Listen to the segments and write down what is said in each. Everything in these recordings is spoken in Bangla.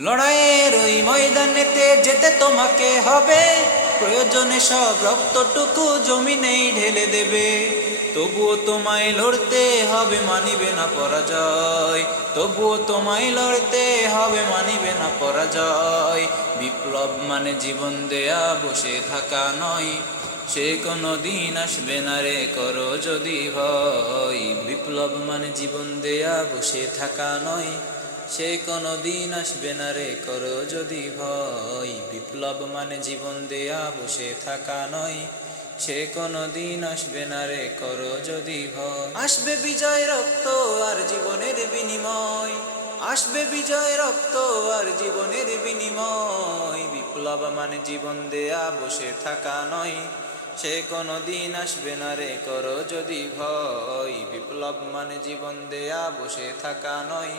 লড়াইয়ের ওই ময়দানেতে যেতে তোমাকে হবে, প্রয়োজনে সব রক্তটুকু জমিনেই ঢেলে দেবে। তবুও তোমায় লড়তে হবে, মানিবে না পরাজয়। তবুও তোমায় লড়তে হবে, মানিবে না পরাজয়। বিপ্লব মানে জীবন দেয়া, বসে থাকা নয়। সে কোনো দিন আসবে না রে, করো যদি ভয়। বিপ্লব মানে জীবন দেয়া, বসে থাকা নয়। সে কোনো দিন আসবে না রে, করো যদি ভয়। বিপ্লব মানে জীবন দেয়া, বসে থাকা নয়। সে কোনো দিন আসবে না রে, করো যদি ভয়। আসবে বিজয় রক্ত আর জীবনের বিনিময়। আসবে বিজয় রক্ত আর জীবনের বিনিময়। বিপ্লব মানে জীবন দেয়া, বসে থাকা নয়। সে কোনো দিন আসবে না রে, করো যদি ভয়। বিপ্লব মানে জীবন দেয়া, বসে থাকা নয়।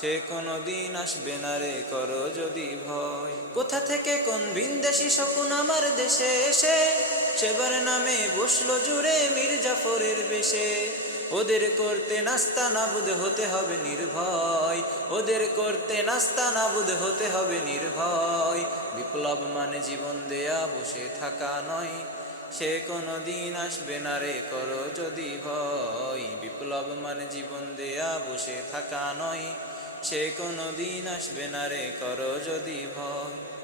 সে কোনো দিন আসবে না রে, করো যদি ভয়। কোথা থেকে কোন ভিনদেশি শকুন আমার দেশে এসে সেবার নামে বসলো জুড়ে মীর জাফরের বেশে। ওদের করতে নাস্তা নাবুদ হতে হবে নির্ভয়। ওদের করতে নাস্তা নাবুদ হতে হবে নির্ভয়। বিপ্লব মানে জীবন দেয়া, বসে থাকা নয়। সে কোনো দিন আসবে না রে, করো যদি ভয়। বিপ্লব মানে জীবন দেয়া, বসে থাকা নয়। সে কোনো দিন আসবে না রে, করো যদি ভয়।